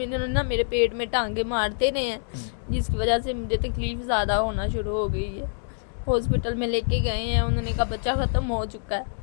इन्होंने ना मेरे पेट में टांगे मारते रहे हैं, जिसकी वजह से मुझे तकलीफ ज़्यादा होना शुरू हो गई है। हॉस्पिटल में लेके गए हैं, उन्होंने कहा बच्चा ख़त्म हो चुका है।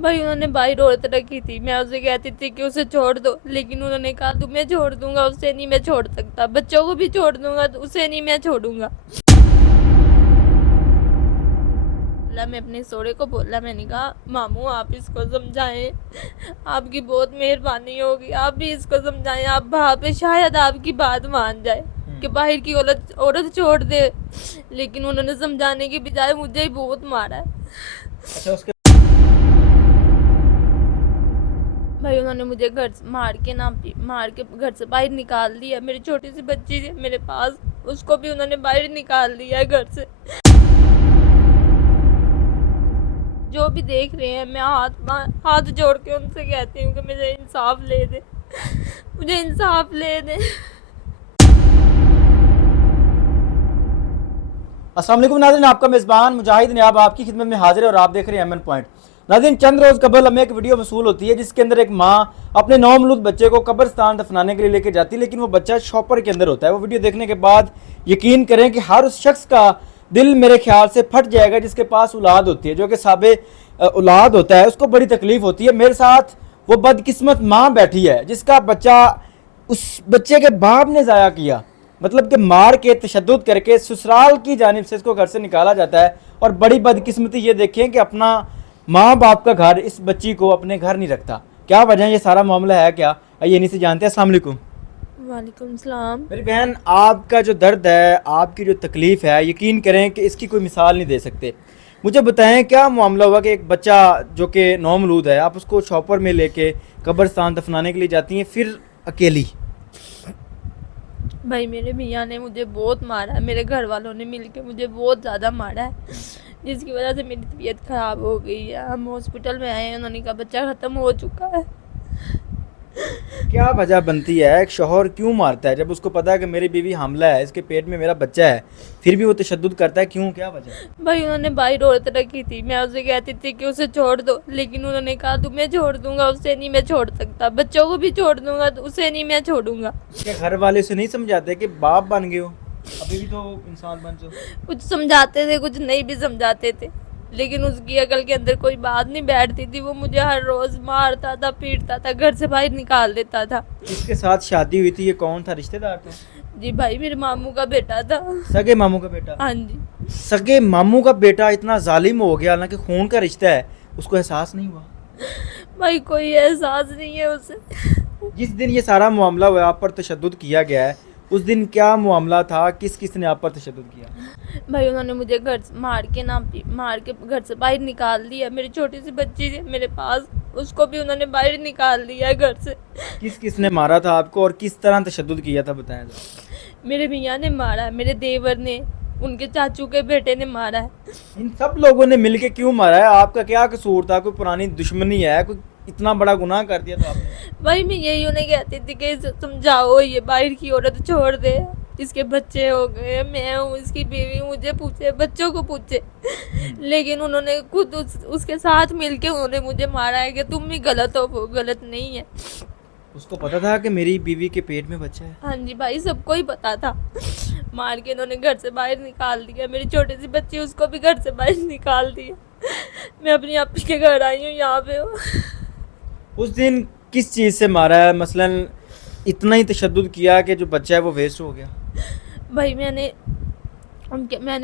भाई उन्होंने बाहर औरत रखी थी, मैं उसे कहती थी कि उसे छोड़ दो, लेकिन उन्होंने कहा तुम्हें छोड़ दूंगा, उसे नहीं मैं छोड़ सकता, बच्चों को भी छोड़ दूंगा तो उसे नहीं मैं छोड़ूंगा। मैं अपने सोरे को बोला, मैंने कहा मामू आप इसको समझाएं, आपकी बहुत मेहरबानी होगी, आप भी इसको समझाएं, आप वहाँ पे शायद आपकी बात मान जाए कि बाहर की औरत छोड़ दे। लेकिन उन्होंने समझाने की बजाय मुझे ही बहुत मारा है। अच्छा, उसके भाई उन्होंने मुझे घर से मार के घर से बाहर निकाल दिया। मेरी छोटी सी बच्ची थी मेरे पास, उसको भी उन्होंने बाहर निकाल दिया है घर से। जो भी देख रहे हैं, मैं हाथ जोड़ के उनसे कहती हूँ कि मुझे इंसाफ ले दे, मुझे इंसाफ ले दे। अस्सलाम वालेकुम नाज़रीन, आपका मेज़बान मुजाहिद ने आपकी खिदमत में हाजिर है और आप देख रहे हैं एमएन पॉइंट। नाज़रीन, चंद रोज़ कबल हमें एक वीडियो वसूल होती है जिसके अंदर एक माँ अपने नौमौलूद बच्चे को कब्रिस्तान दफनाने के लिए लेके जाती है, लेकिन वो बच्चा शॉपर के अंदर होता है। वो वीडियो देखने के बाद यकीन करें कि हर उस शख्स का दिल मेरे ख्याल से फट जाएगा जिसके पास औलाद होती है, जो कि साबे औलाद होता है, उसको बड़ी तकलीफ होती है। मेरे साथ वो बदकिस्मत माँ बैठी है जिसका बच्चा उस बच्चे के बाप ने ज़ाया किया, मतलब कि मार के तशद्दुद करके ससुराल की जानिब से इसको घर से निकाला जाता है। और बड़ी बदकिस्मती ये देखें कि अपना माँ बाप का घर इस बच्ची को अपने घर नहीं रखता। क्या वजह है, ये सारा मामला है क्या, आइए इन्हीं से जानते हैं। अस्सलाम वालेकुम। वालेकुम सलाम। मेरी बहन, आपका जो दर्द है, आपकी जो तकलीफ़ है, यकीन करें कि इसकी कोई मिसाल नहीं दे सकते। मुझे बताएं क्या मामला हुआ कि एक बच्चा जो कि नौमौलूद है, आप उसको शॉपर में लेके कब्रिस्तान दफनाने के लिए जाती हैं, फिर अकेली। भाई मेरे मियाँ ने मुझे बहुत मारा है, मेरे घर वालों ने मिलके मुझे बहुत ज़्यादा मारा है, जिसकी वजह से मेरी तबीयत ख़राब हो गई है। हम हॉस्पिटल में आए हैं, उन्होंने कहा बच्चा ख़त्म हो चुका है। क्या वजह बनती है, एक शौहर क्यों मारता है जब उसको पता है कि मेरी बीवी हामला है, इसके पेट में मेरा बच्चा है, फिर भी वो तशद्दुद करता है, क्यों, क्या वजह? भाई उन्होंने बाहर औरत रखी थी, मैं उसे कहती थी कि उसे छोड़ दो, लेकिन उन्होंने कहा तुम्हें छोड़ दूंगा, उसे नहीं मैं छोड़ सकता, बच्चों को भी छोड़ दूंगा तो उसे नहीं मैं छोड़ूंगा। उसके घर वाले उसे नहीं समझाते कि बाप बन गए हो, अभी भी तो इंसान बन जाओ। कुछ समझाते थे, कुछ नहीं भी समझाते थे, लेकिन उसकी अकल के अंदर कोई बात नहीं बैठती थी। वो मुझे हर रोज मारता था, पीटता था, घर से बाहर निकाल देता था। किसके साथ शादी हुई थी, ये कौन था, रिश्तेदार था? जी भाई मेरे मामू का बेटा था। सगे मामू का बेटा? हाँ जी। सगे मामू का बेटा इतना जालिम हो गया, हालांकि खून का रिश्ता है, उसको एहसास नहीं हुआ? भाई कोई एहसास नहीं है उसे। जिस दिन ये सारा मामला हुआ, आप पर तशद्दुद किया गया है, उस दिन क्या मामला था, किस किस ने आप पर तशद्दुद किया? भाई उन्होंने मुझे घर से मार के घर से बाहर निकाल दिया। मेरी छोटी सी बच्ची थी मेरे पास, उसको भी उन्होंने बाहर निकाल दिया है घर से। किस किस ने मारा था आपको और किस तरह तशद्दुद किया था, बताएं जरा। मेरे मियाँ ने मारा है, मेरे देवर ने, उनके चाचू के बेटे ने मारा है। इन सब लोगों ने मिलके क्यों मारा है, आपका क्या कसूर था, कोई पुरानी दुश्मनी है, कोई इतना बड़ा गुनाह कर दिया तो आपने? भाई मैं यही उन्हें कहती थी कि इसे समझाओ, ये बाहर की औरत छोड़ दे, इसके बच्चे हो गए, मैं हूँ इसकी बीवी, मुझे पूछे, बच्चों को पूछे। लेकिन उन्होंने खुद उसके साथ मिलके उन्होंने मुझे मारा है कि तुम भी गलत हो, वो गलत नहीं है। उसको पता था कि मेरी बीवी के पेट में बच्चा है? हाँ जी भाई, सबको ही पता था। मार के इन्होंने घर से बाहर निकाल दिया। मेरी छोटी सी बच्ची, उसको भी घर से बाहर निकाल दिया। मैं अपनी आपी के घर आई हूँ, यहाँ पे हूँ। उस दिन किस चीज़ से मारा है, मसलन इतना ही तशद्दुद किया कि जो बच्चा है वो वेस्ट हो गया? भाई मैंने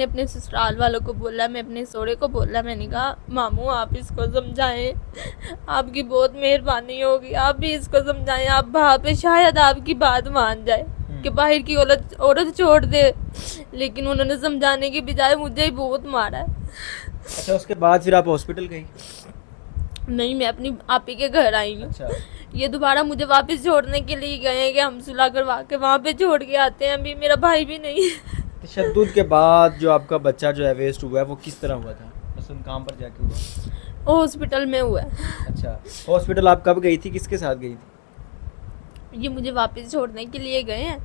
अपने ससुराल वालों को बोला, मैं अपने सोरे को बोला, मैंने कहा मामू आप इसको समझाएं, आपकी बहुत मेहरबानी होगी, आप भी इसको समझाएं, आप वहाँ पे शायद आपकी बात मान जाए कि बाहर की औरत छोड़ दे। लेकिन उन्होंने समझाने की बजाय मुझे ही बहुत मारा है। अच्छा, उसके बाद फिर आप हॉस्पिटल गई? नहीं, मैं अपनी आपी के घर आई हूँ। अच्छा। ये दोबारा मुझे वापस छोड़ने के लिए गए हैं कि हम सुलह करवा के वहाँ पे छोड़ के आते हैं। अभी मेरा भाई भी नहीं है। तशद्दुद के बाद जो आपका बच्चा जो है वेस्ट हुआ है, वो किस तरह हुआ था, मसलन कहाँ पर जाके हुआ? वो हॉस्पिटल में हुआ है। अच्छा, हॉस्पिटल आप कब गई थी, किसके साथ गई थी? ये मुझे वापस छोड़ने के लिए गए हैं,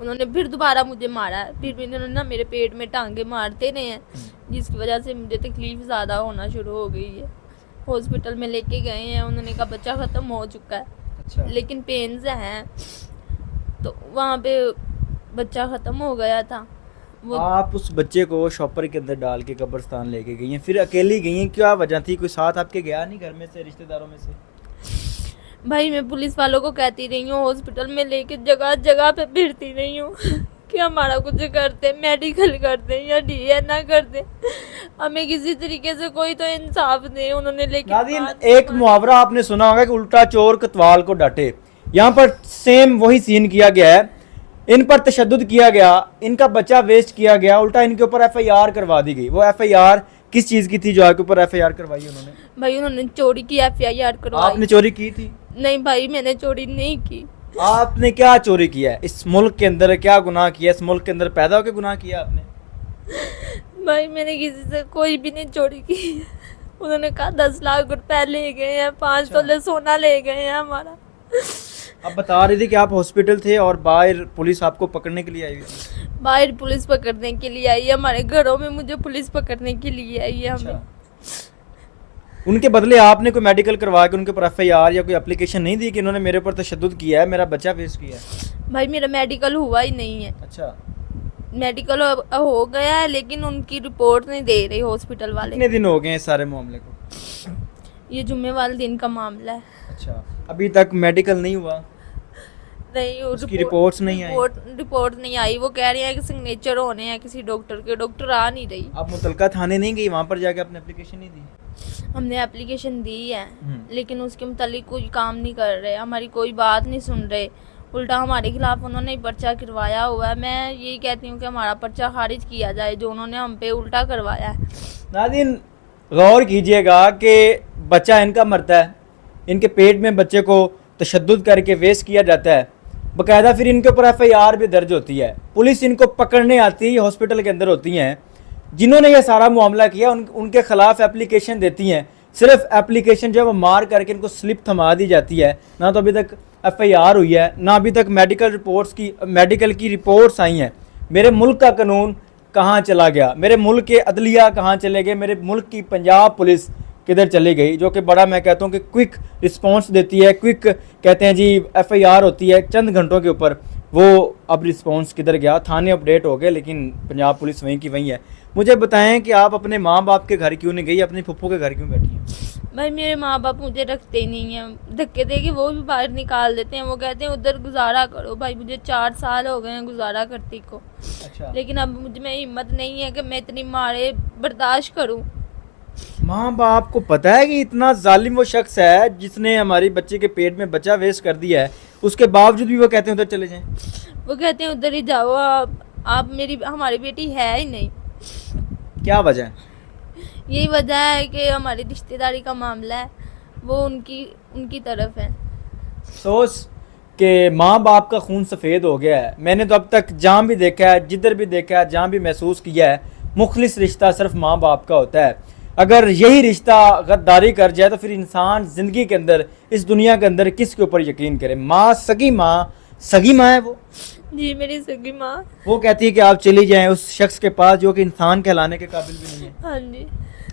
उन्होंने फिर दोबारा मुझे मारा है। फिर भी इन्होंने ना मेरे पेट में टांगे मारते रहे हैं, जिसकी वजह से मुझे तकलीफ ज़्यादा होना शुरू हो गई है। हॉस्पिटल में लेके गए हैं, उन्होंने कहा बच्चा ख़त्म हो चुका है, अच्छा, लेकिन पेन्स हैं, तो वहाँ पे बच्चा ख़त्म हो गया था वो। आप उस बच्चे को शॉपर के अंदर डाल के कब्रिस्तान लेके गई हैं, फिर अकेली गई हैं, क्या वजह थी? कोई साथ आपके गया नहीं घर में से, रिश्तेदारों में से? भाई मैं पुलिस वालों को कहती रही हूँ, हॉस्पिटल में लेके जगह जगह पे फिरती रही हूँ कि हमारा कुछ करते, मेडिकल कर दें या डीएनए कर दें, हमें किसी तरीके से कोई तो इंसाफ दे। उन्होंने लेकिन नादिन, बात एक नहीं मुहावरा आपने सुना होगा कि उल्टा चोर कोतवाल को डांटे। यहाँ पर सेम वही सीन किया गया है, इन पर तशद्दुद किया गया, इनका बच्चा वेस्ट किया गया, उल्टा इनके ऊपर एफआईआर करवा दी गई। वो एफआईआर किस चीज की थी जो आपके ऊपर एफआईआर करवाई उन्होंने? भाई उन्होंने चोरी की एफआईआर करवाई। आपने चोरी की थी? नहीं भाई मैंने चोरी नहीं की। आपने क्या चोरी किया है इस मुल्क के अंदर? क्या गुनाह किया इस मुल्क के अंदर? पैदा होकर गुनाह किया आपने? भाई मैंने किसी से कोई भी नहीं चोरी की। उन्होंने कहा 10 लाख रुपए ले गए हैं, 5 तोले सोना ले गए हैं हमारा। आप बता रही थी कि आप हॉस्पिटल थे और बाहर पुलिस आपको पकड़ने के लिए आई हुई थी। बाहर पुलिस पकड़ने के लिए आई है, हमारे घरों में मुझे पुलिस पकड़ने के लिए आई है हमें। उनके बदले आपने कोई मेडिकल करवा के उनके ऊपर एफआईआर या कोई एप्लीकेशन नहीं दी कि इन्होंने मेरे ऊपर तशद्दुद किया है, मेरा बच्चा वेस्ट किया है? भाई मेरा मेडिकल हुआ ही नहीं है। अच्छा, मेडिकल हो गया है लेकिन उनकी रिपोर्ट नहीं दे रही हॉस्पिटल वाले। कितने दिन हो गए हैं इस सारे मामले को? ये जुम्मे वाले दिन का मामला है। अच्छा, अभी तक मेडिकल नहीं हुआ? नहीं उसकी रिपोर्ट्स नहीं आई? रिपोर्ट नहीं आई। वो कह रहे हैं कि सिग्नेचर होने हैं किसी डॉक्टर के, डॉक्टर आ नहीं रही। आप मुतलका थाने नहीं गई, वहाँ पर जाके आपने एप्लीकेशन नहीं दी? हमने एप्लीकेशन दी है लेकिन उसके मुतालिक कोई काम नहीं कर रहे, हमारी कोई बात नहीं सुन रहे, उल्टा हमारे खिलाफ उन्होंने ही पर्चा करवाया हुआ है। मैं यही कहती हूँ कि हमारा पर्चा खारिज किया जाए जो उन्होंने हम पे उल्टा करवाया है। नादिन, गौर कीजिएगा कि बच्चा इनका मरता है, इनके पेट में बच्चे को तशद्दुद करके वेस्ट किया जाता है, बाकायदा फिर इनके ऊपर एफआईआर भी दर्ज होती है, पुलिस इनको पकड़ने आती है, हॉस्पिटल के अंदर होती हैं, जिन्होंने ये सारा मामला किया उनके खिलाफ एप्लीकेशन देती हैं। सिर्फ एप्लीकेशन जब मार करके इनको स्लिप थमा दी जाती है, ना तो अभी तक एफआईआर हुई है, ना अभी तक मेडिकल की रिपोर्ट्स आई हैं। मेरे मुल्क का कानून कहाँ चला गया? मेरे मुल्क के अदलिया कहाँ चले गए? मेरे मुल्क की पंजाब पुलिस किधर चली गई, जो कि बड़ा मैं कहता हूँ कि क्विक रिस्पांस देती है, क्विक कहते हैं जी एफआईआर होती है चंद घंटों के ऊपर, वो अब रिस्पांस किधर गया? थाने अपडेट हो गए लेकिन पंजाब पुलिस वहीं की वहीं है। मुझे बताएं कि आप अपने माँ बाप के घर क्यों नहीं गई, अपनी फुप्पो के घर क्यों बैठी हैं? भाई मेरे माँ बाप मुझे रखते ही नहीं हैं, धक्के दे के वो भी बाहर निकाल देते हैं। वो कहते हैं उधर गुजारा करो। भाई मुझे 4 साल हो गए हैं गुजारा करती को, अच्छा, लेकिन अब मुझ में हिम्मत नहीं है कि मैं इतनी मारे बर्दाश्त करूं। माँ बाप को पता है कि इतना जालिम वो शख्स है जिसने हमारी बच्चे के पेट में बच्चा वेस्ट कर दिया है, उसके बावजूद भी वो कहते हैं उधर चले जाएं? वो कहते हैं उधर ही जाओ, आप हमारी बेटी है ही नहीं। क्या वजह है? यही वजह है कि हमारी रिश्तेदारी का मामला है, वो उनकी तरफ है। सोच कि माँ बाप का खून सफ़ेद हो गया है। मैंने तो अब तक जहाँ भी देखा है, जिधर भी देखा है, जहाँ भी महसूस किया है, मुखलिस रिश्ता सिर्फ माँ बाप का होता है। अगर यही रिश्ता गद्दारी कर जाए तो फिर इंसान ज़िंदगी के अंदर, इस दुनिया के अंदर किसके ऊपर यकीन करे? सगी माँ है वो। जी मेरी सगी माँ। वो कहती है कि आप चली जाएं उस शख्स के पास जो कि इंसान कहलाने के काबिल भी नहीं है। हाँ जी।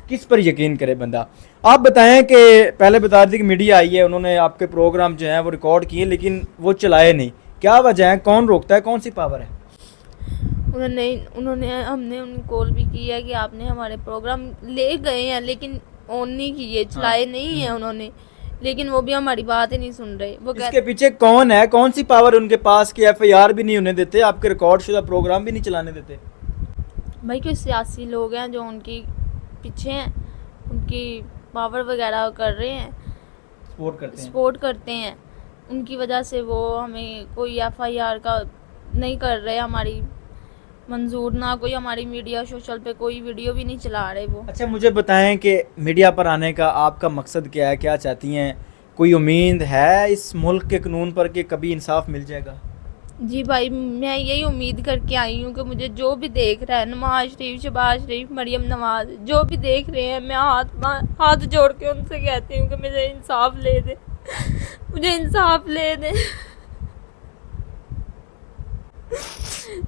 किस पर यकीन करे बंदा? आप बताएं कि पहले बता दी कि मीडिया आई है, उन्होंने आपके प्रोग्राम जो हैं वो रिकॉर्ड किए लेकिन वो चलाए नहीं, क्या वजह है? कौन रोकता है? कौन सी पावर है? उन्होंने हमने उनको कॉल भी की है कि आपने हमारे प्रोग्राम ले गए हैं लेकिन ऑन नहीं किए, चलाए नहीं हैं उन्होंने, लेकिन वो भी हमारी बात ही नहीं सुन रहे। वो इसके पीछे कौन है? कौन सी पावर उनके पास कि एफआईआर भी नहीं होने देते, आपके रिकॉर्ड शुदा प्रोग्राम भी नहीं चलाने देते? भाई कोई सियासी लोग हैं जो उनकी पीछे हैं, उनकी पावर वगैरह कर रहे हैं, सपोर्ट करते हैं, उनकी वजह से वो हमें कोई एफआईआर का नहीं कर रहे, हमारी मंजूर, ना कोई हमारी मीडिया सोशल पे कोई वीडियो भी नहीं चला रहे वो। अच्छा, मुझे बताएं कि मीडिया पर आने का आपका मकसद क्या है? क्या चाहती हैं? कोई उम्मीद है इस मुल्क के कानून पर कि कभी इंसाफ मिल जाएगा? जी भाई मैं यही उम्मीद करके आई हूँ कि मुझे जो भी देख रहा है, नवाज शरीफ, शहबाज शरीफ, मरियम नवाज, जो भी देख रहे हैं, मैं हाथ जोड़ के उनसे कहती हूँ कि मुझे इंसाफ ले दे, मुझे इंसाफ ले दे।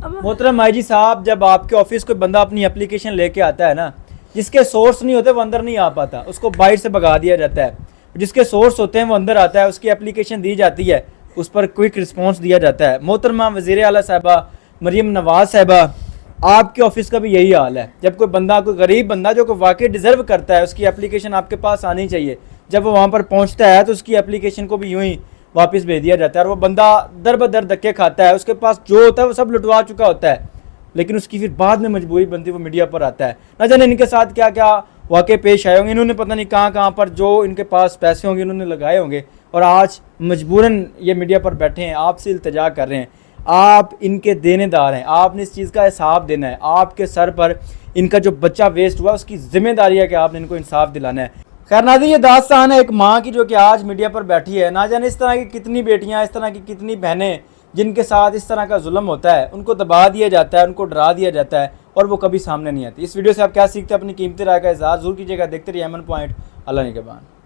मोहतरम आई जी साहब, जब आपके ऑफिस कोई बंदा अपनी एप्लीकेशन लेके आता है ना, जिसके सोर्स नहीं होते वो अंदर नहीं आ पाता, उसको बाहर से भगा दिया जाता है। जिसके सोर्स होते हैं वो अंदर आता है, उसकी एप्लीकेशन दी जाती है, उस पर क्विक रिस्पॉन्स दिया जाता है। मोहतरमा वज़ीर आला साहिबा मरीम नवाज साहिबा, आपके ऑफिस का भी यही हाल है। जब कोई बंदा, कोई गरीब बंदा जो कोई वाकई डिज़र्व करता है, उसकी एप्लीकेशन आपके पास आनी चाहिए, जब वो वहाँ पर पहुँचता है तो उसकी एप्लीकेशन को भी यूँ ही वापस भेज दिया जाता है और वो बंदा दर बदर धक्के खाता है, उसके पास जो होता है वो सब लुटवा चुका होता है, लेकिन उसकी फिर बाद में मजबूरी बनती है, वो मीडिया पर आता है। ना जाने इनके साथ क्या क्या वाक़े पेश आए होंगे, इन्होंने पता नहीं कहाँ पर जो इनके पास पैसे होंगे इन्होंने लगाए होंगे और आज मजबूरन ये मीडिया पर बैठे हैं, आपसे इल्तिजा कर रहे हैं। आप इनके देनेदार हैं, आपने इस चीज़ का हिसाब देना है। आपके सर पर इनका जो बच्चा वेस्ट हुआ उसकी जिम्मेदारी है कि आपने इनको इंसाफ दिलाना है। खैर नाज़रीन, ये दास्तान है एक माँ की जो कि आज मीडिया पर बैठी है। ना जाने इस तरह की कितनी बेटियाँ, इस तरह की कितनी बहनें जिनके साथ इस तरह का जुल्म होता है, उनको दबा दिया जाता है, उनको डरा दिया जाता है और वो कभी सामने नहीं आती। इस वीडियो से आप क्या सीखते हैं, अपनी कीमती राय का इज़हार ज़रूर कीजिएगा। देखते रहिए एमएन पॉइंट। अल्लाह निगहबान।